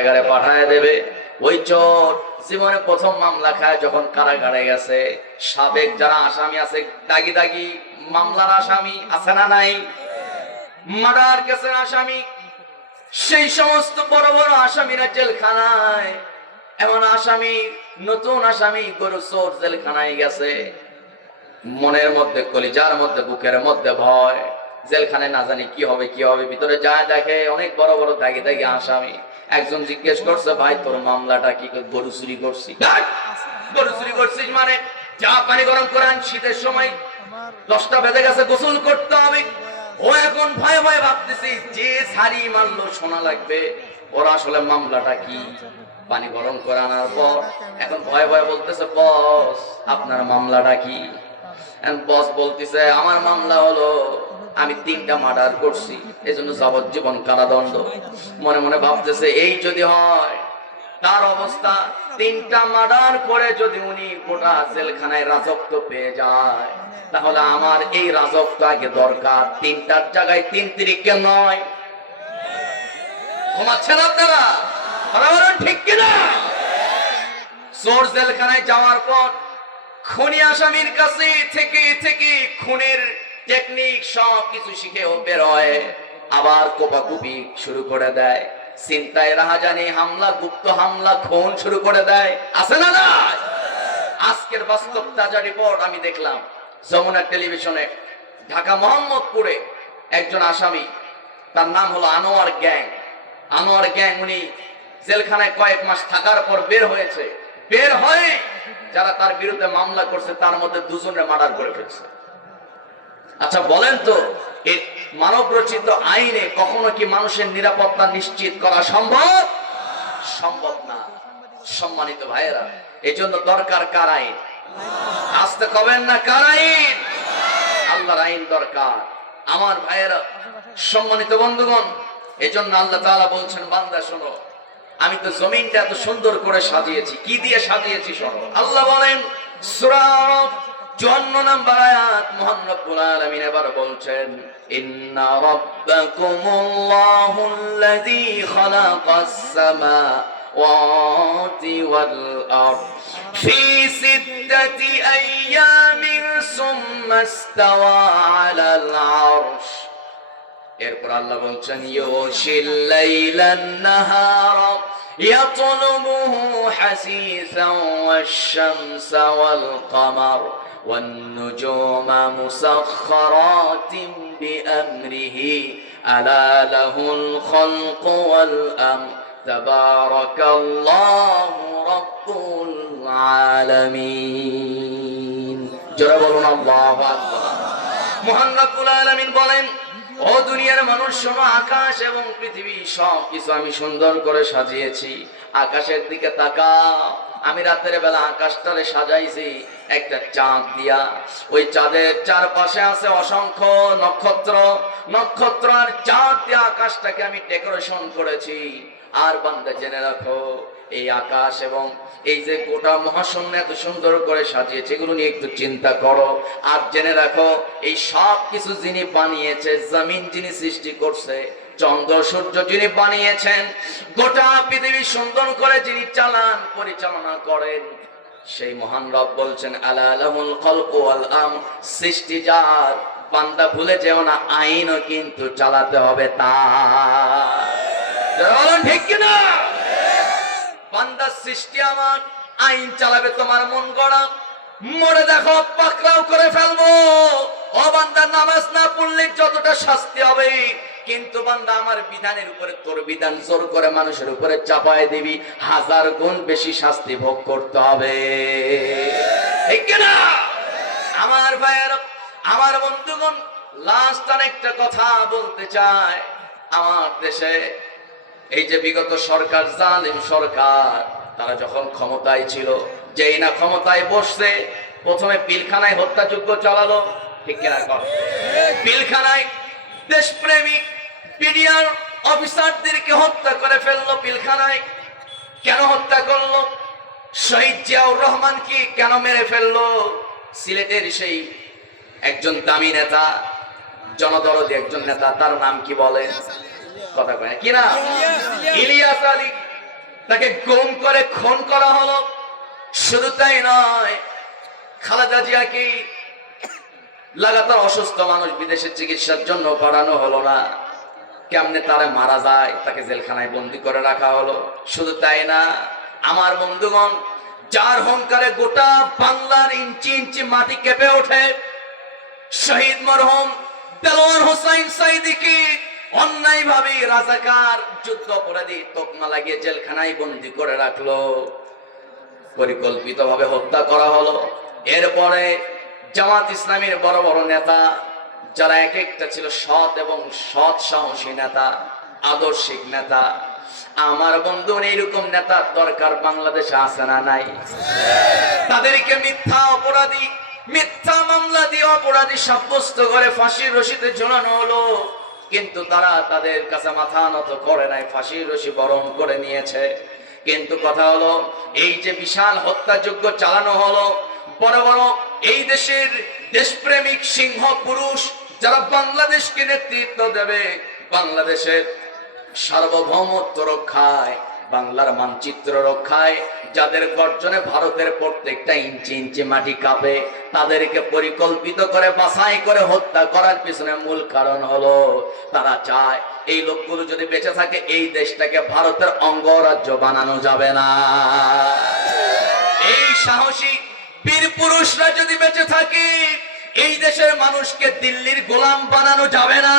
কারাগারে পাঠায় দেবে। ওই চোর জীবনে প্রথম মামলা খায় যখন কারাগারে গেছে। সাবেক যারা আসামি আছে, দাগি দাগি মামলার আসামি আছে না নাই? মার্ডার কেসের আসামি। সেই সমস্ত বড় বড় আসামিরা জেলখানায়। এমন আসামি, নতুন আসামি গরু চোর জেলখানায় গেছে। মনের মধ্যে, কলিজার মধ্যে, বুকের মধ্যে ভয়। জেলখানায় না জানি কি হবে কি হবে, ভিতরে যায় দেখে অনেক বড় বড় দাগি দাগি আসামি। একজন জিজ্ঞেস করছে, ভাই, তোর মামলাটা কি গরু চুরি করছি গরু চুরি করছিস মানে? চা পানি গরম করে আন, শীতের সময় দশটা বেজে গেছে, গোসল করতে হবে। ও এখন ভয়ে ভয়ে ভাবতেছি, যে শাড়ি মারলো, সোনা লাগবে। ওরা আসলে মামলাটা কি? পানি গরম করানোর পর এখন ভয়ে ভয়ে বলতেছে, বস, আপনার মামলাটা কি? বস বলতেছে, আমার মামলা হলো আমি তিনটা মার্ডার করছি এই জন্য যাবজ্জীবন কারাদণ্ড। মনে মনে ভাবতেছে, এই যদি হয়, তার অবস্থা, তিনটা মার্ডার করে যদি উনি গোটা জেলখানায় রাজত্ব পেয়ে যায়, তাহলে আমার এই রাজত্ব আগে দরকার। তিনটার জায়গায় তিন তিরিকে নয়। ঘুমাচ্ছেন আপনারা? বলেন ঠিক কিনা? চোর জেলখানায় যাওয়ার পর, খুনি আসামির কাছে থেকে থেকে খুনের টেকনিক সব কিছু শিখে ও বেরোয়। আবার কোপাকুপি শুরু করে দেয়। চিন্তায় রাহাজানি হামলা, গুপ্ত হামলা, খুন শুরু করে দেয়। আছে না না আজকের বাস্তব তাজা রিপোর্ট আমি দেখলাম। যমুনা টেলিভিশনে ঢাকা মোহাম্মদপুরে একজন আসামি, তার নাম হলো আনোয়ার গ্যাং। আনোয়ার গ্যাং উনি জেলখানায় কয়েক মাস থাকার পর বের হয়েছে। বের হয়ে যারা তার বিরুদ্ধে মামলা করছে, তার মধ্যে দুজনে মার্ডার করে ফেলছে। আচ্ছা বলেন তো মানব রচিত আইনে কখনো কি মানুষের নিরাপত্তা নিশ্চিত করা সম্ভব? সম্ভব না, সম্মানিত ভাইয়েরা এই জন্য দরকার কার আইন? আসতে কবেন না কার আইন? আল্লাহর আইন দরকার। আমার ভাইয়েরা, সম্মানিত বন্ধুগণ এই জন্য আল্লাহ তাআলা বলছেন, বান্দা, শোনো, আমি তো জমিনটা এত সুন্দর করে সাজিয়েছি। কি দিয়ে সাজিয়েছি, শোনো? আল্লাহ বলেন, সূরা চুয়ান্ন নম্বর আয়াত মহান রব্বুল আলামিন এবার বলছেন ইন্না রাব্বাকুমুল্লাহুল্লাযী খালাকাস সামাওয়াতি ওয়াল আরদ ফি সিত্তাতি আইয়ামিন সুম্মা ইস্তাওয়া আলাল আরশ এরপর আল্লাহ বলছেন ইউশিল লাইলান নাহারা يطلبه حسيسا والشمس والقمر والنجوم مسخرات بأمره ألا له الخلق والأمر تبارك الله رب العالمين جرب الله أكبر মহান রব্বুল আলামিন বলেন ও দুনিয়ার মানুষ শোনো আকাশ এবং পৃথিবী সব কিছু আমি সুন্দর করে সাজিয়েছি আকাশের দিকে তাকাও আমি রাতের বেলা আকাশটারে সাজাইছি একটা চাঁদ দিয়া। ওই চাঁদের চারপাশে আছে অসংখ্য নক্ষত্র। নক্ষত্র আর চাঁদ দিয়ে আকাশটাকে আমি ডেকোরেশন করেছি। আর বান্দা জেনে রাখো, এই আকাশ এবং এই যে গোটা মহাশূন্য এত সুন্দর করে সাজিয়েছে, এগুলো নিয়ে একটু চিন্তা করো। আর জেনে রাখো, এই সব কিছু যিনি বানিয়েছে, জমিন যিনি সৃষ্টি করছে চন্দ্র সূর্য যিনি বানিয়েছেন, গোটা পৃথিবী সুন্দর করে যিনি চালান, পরিচালনা করেন, সেই মহান রব বলছেন, আলা সৃষ্টি যার, বান্দা ভুলে যেও না, আইনও কিন্তু চালাতে হবে তা ঠিক কিনা? বান্দার সৃষ্টি আমার, আইন চালাবে তোমার মন গড়া। মরে দেখো, পাকড়াও করে ফেলব। ও বান্দার নামাজ না পড়লে যতটা শাস্তি হবে কিন্তু বান্দা, আমার বিধানের উপরে তোর বিধান, জোর করে মানুষের উপরে চাপায় দিবি। হাজার গুণ বেশি শাস্তি ভোগ করতে হবে। ঠিক না আমার ভাইয়ের, আমার বন্ধুগণ লাস্ট একটা কথা বলতে আমার দেশে এই যে বিগত সরকার, জালিম সরকার, তারা যখন ক্ষমতায় ছিল, যেই না ক্ষমতায় বসছে, প্রথমে পিলখানায় হত্যাযজ্ঞ চালালো ঠিক কিনা দেশপ্রেমিক বিডিআর অফিসারদেরকে হত্যা করে ফেলল পিলখানায়। কেন হত্যা করল? শহীদ জিয়াউর রহমানকে কেন মেরে ফেলল? সিলেটের সেই একজন দামি নেতা, জনদরদি একজন নেতা, তার নাম কি বলে? কথা কয় না। কি না ইলিয়াস আলী। তাকে গুম করে খুন করা হলো। শুধু তাই নয়, খালেদা জিয়াকে লাগাতার অসুস্থ মানুষ বিদেশে চিকিৎসার জন্য পাঠানো হলো না। কেমনে তারে মারা যায়, তাকে জেলখানায় বন্দি করে রাখা হলো? শুধু তাই না, আমার বন্ধুগণ, যার হংকারে গোটা বাংলার ইঞ্চি ইঞ্চি মাটি কেঁপে ওঠে, শহীদ মরহম দেলোয়ার হোসাইন সাইদিকে অন্যায় ভাবে রাজাকার যুদ্ধ অপরাধী তকমা লাগিয়ে জেলখানায় বন্দি করে রাখল পরিকল্পিত ভাবে হত্যা করা হলো। এরপরে জামাত ইসলামের বড় বড় নেতা, যারা এক একটা ছিল সৎ এবং সৎ সাহসী নেতা, আদর্শিক নেতা। আমার বন্ধু এইরকম নেতার দরকার বাংলাদেশে আছে না নাই? তাদেরকে মিথ্যা অপরাধী, মিথ্যা মামলা দিয়ে অপরাধী সাব্যস্ত করে ফাঁসির রশিতে ঝোলানো হলো। কিন্তু তারা তাদের কাছে মাথা নত করে নাই, ফাঁসির রশি বরণ করে নিয়েছে। কিন্তু কথা হলো, এই যে বিশাল হত্যাযজ্ঞ চালানো হলো বড় বড় এই দেশের দেশপ্রেমিক সিংহ পুরুষ যারা বাংলাদেশকে নেতৃত্ব দেবে, বাংলাদেশের সার্বভৌমত্ব রক্ষায়, বাংলার মানচিত্র রক্ষায়, যাদের গর্জনে ভারতের প্রত্যেকটা ইঞ্চি ইঞ্চি মাটি কাঁপে, তাদেরকে পরিকল্পিত করে, বাছাই করে হত্যা করার পিছনে মূল কারণ হলো, তারা চায় এই লোকগুলো যদি বেঁচে থাকে, এই দেশটাকে ভারতের অঙ্গরাজ্য বানানো যাবে না। এই সাহসী বীর পুরুষরা যদি বেঁচে থাকে এই দেশের মানুষকে দিল্লির গোলাম বানানো যাবে না।